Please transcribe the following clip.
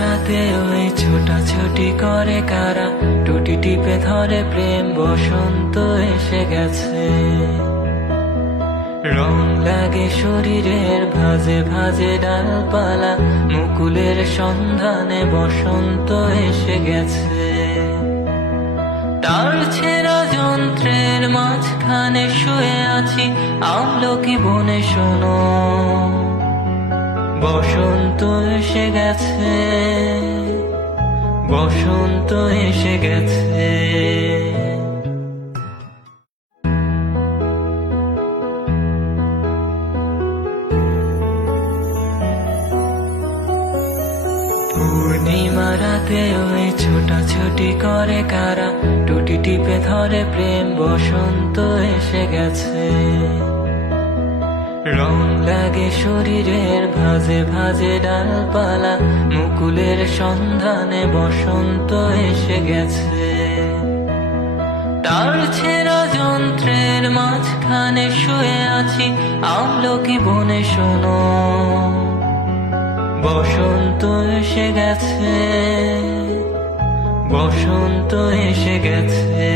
রাতে ওই ছোটাছুটি করে কারা, টুটি টিপে ধরে প্রেম, বসন্ত এসে গেছে। রং লাগে শরীরের ভাজে ভাজে ডালপালা, মুকুলের সন্ধানে বসন্ত এসে গেছে। তার ছেঁড়া যন্ত্রের মাঝখানে শুয়ে আছি, আমলকি বনে শোনো, বসন্ত এসে গেছে, বসন্ত এসে গেছে। পূর্ণিমা রাতে ওই ছোটাছুটি করে কারা, টুটি টিপে ধরে প্রেম, বসন্ত এসে গেছে। রং লাগে শরীরের ভাজে ভাজে ডালপালা, মুকুলের সন্ধানে বসন্ত এসে গেছে। তার ছেঁড়া যন্ত্রের মাঝখানে শুয়ে আছি, আমলকি বনে শোনো, বসন্ত এসে গেছে, বসন্ত এসে গেছে।